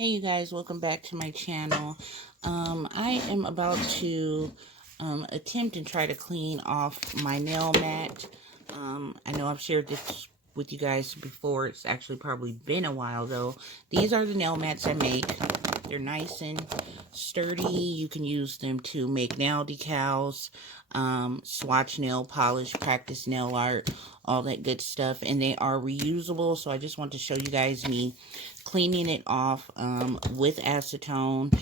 Hey you guys, welcome back to my channel. I am about to attempt and try to clean off my nail mat. I know I've shared this with you guys before. It's actually probably been a while though. These are the nail mats I make. They're nice and sturdy. You can use them to make nail decals, swatch nail polish, practice nail art, all that good stuff. And they are reusable, so I just want to show you guys me cleaning it off with acetone.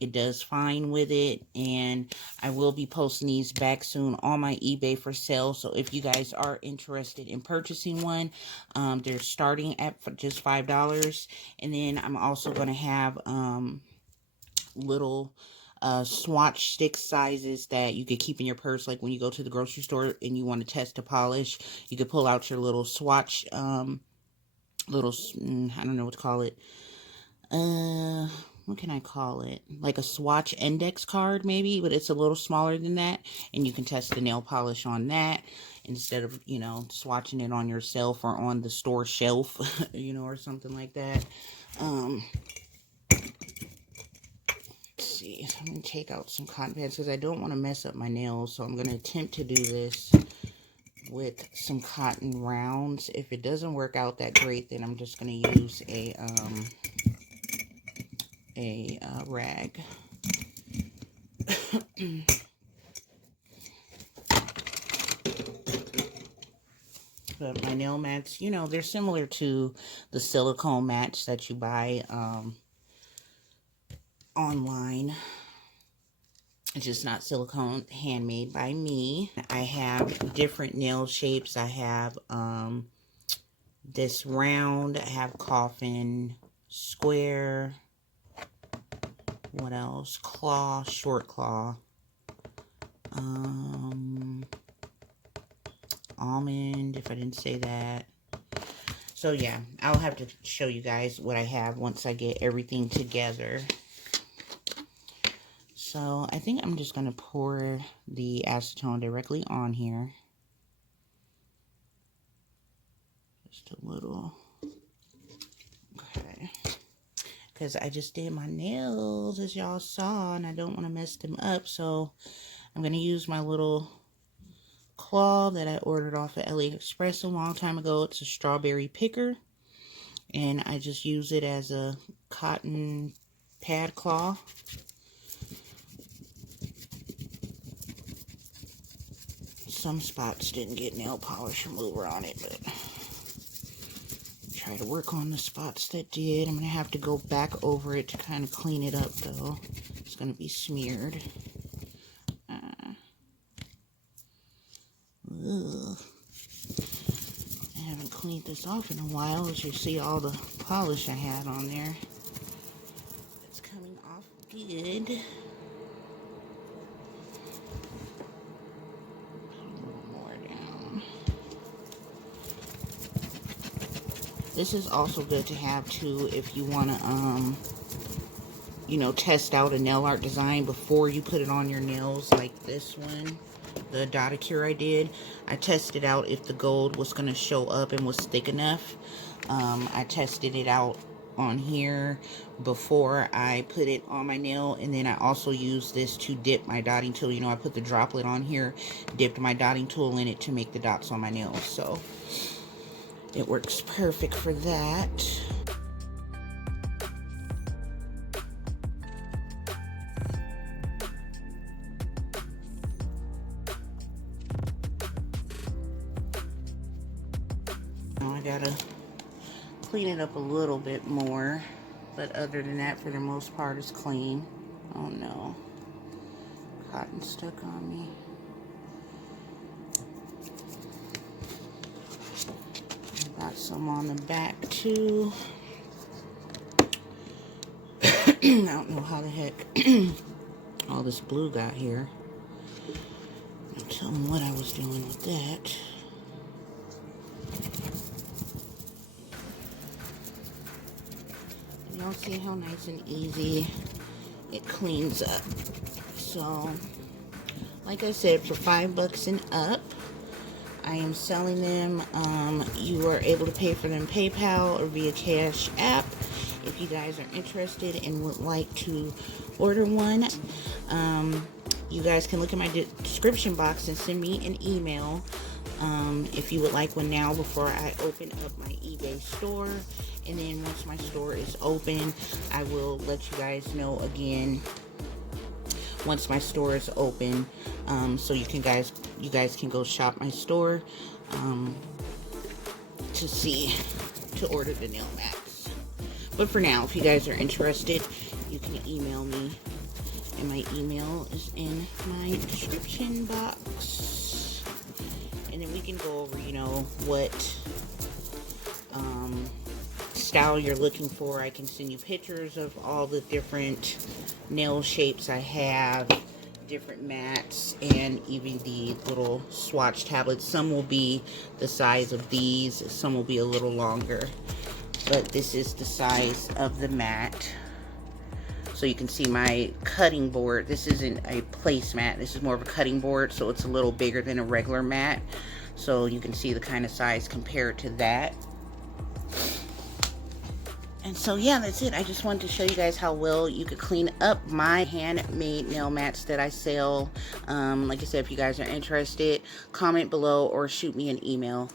It does fine with it, and I will be posting these back soon on my eBay for sale. So if you guys are interested in purchasing one, they're starting at just $5. And then I'm also going to have little swatch stick sizes that you could keep in your purse. Like when you go to the grocery store and you want to test a polish, you could pull out your little swatch little, I don't know what to call it. What can I call it? Like a swatch index card maybe, but it's a little smaller than that. And you can test the nail polish on that instead of, you know, swatching it on yourself or on the store shelf, you know, or something like that. Let's see. So I'm going to take out some cotton pads because I don't want to mess up my nails. So I'm going to attempt to do this with some cotton rounds. If it doesn't work out that great, then I'm just going to use a rag. But my nail mats, you know, they're similar to the silicone mats that you buy online. It's just not silicone, handmade by me. I have different nail shapes. I have this round. I have coffin, square. What else? Claw, short claw. Almond, if I didn't say that. So yeah, I'll have to show you guys what I have once I get everything together. So I think I'm just going to pour the acetone directly on here. Just a little. Okay. Because I just did my nails, as y'all saw, and I don't want to mess them up. So I'm going to use my little claw that I ordered off of AliExpress a long time ago. It's a strawberry picker. And I just use it as a cotton pad claw. Some spots didn't get nail polish remover on it, but try to work on the spots that did. I'm going to have to go back over it to kind of clean it up, though. It's going to be smeared. I haven't cleaned this off in a while, as you see all the polish I had on there. It's coming off good. This is also good to have too if you want to, you know, test out a nail art design before you put it on your nails, like this one, the Dotacure I did. I tested out if the gold was going to show up and was thick enough. I tested it out on here before I put it on my nail, and then I also used this to dip my dotting tool. You know, I put the droplet on here, dipped my dotting tool in it to make the dots on my nails, so it works perfect for that. Now I gotta clean it up a little bit more, but other than that, for the most part, it's clean. Oh no, cotton stuck on me. Got some on the back too. I don't know how the heck all this blue got here. Don't tell me what I was doing with that. Y'all see how nice and easy it cleans up. So, like I said, for $5 and up, I am selling them. You are able to pay for them PayPal or via Cash App. if you guys are interested and would like to order one, you guys can look in my description box and send me an email if you would like one now before I open up my eBay store. And then once my store is open, I will let you guys know again once my store is open, so you guys can go shop my store to order the nail mats. But for now, if you guys are interested, you can email me, and my email is in my description box. And then we can go over, you know, what style you're looking for. I can send you pictures of all the different nail shapes I have, different mats, and even the little swatch tablets. Some will be the size of these, some will be a little longer, but this is the size of the mat. So you can see my cutting board. This isn't a placemat, this is more of a cutting board, so it's a little bigger than a regular mat. So you can see the kind of size compared to that. And so yeah, that's it. I just wanted to show you guys how well you could clean up my handmade nail mats that I sell. Like I said, if you guys are interested, comment below or shoot me an email.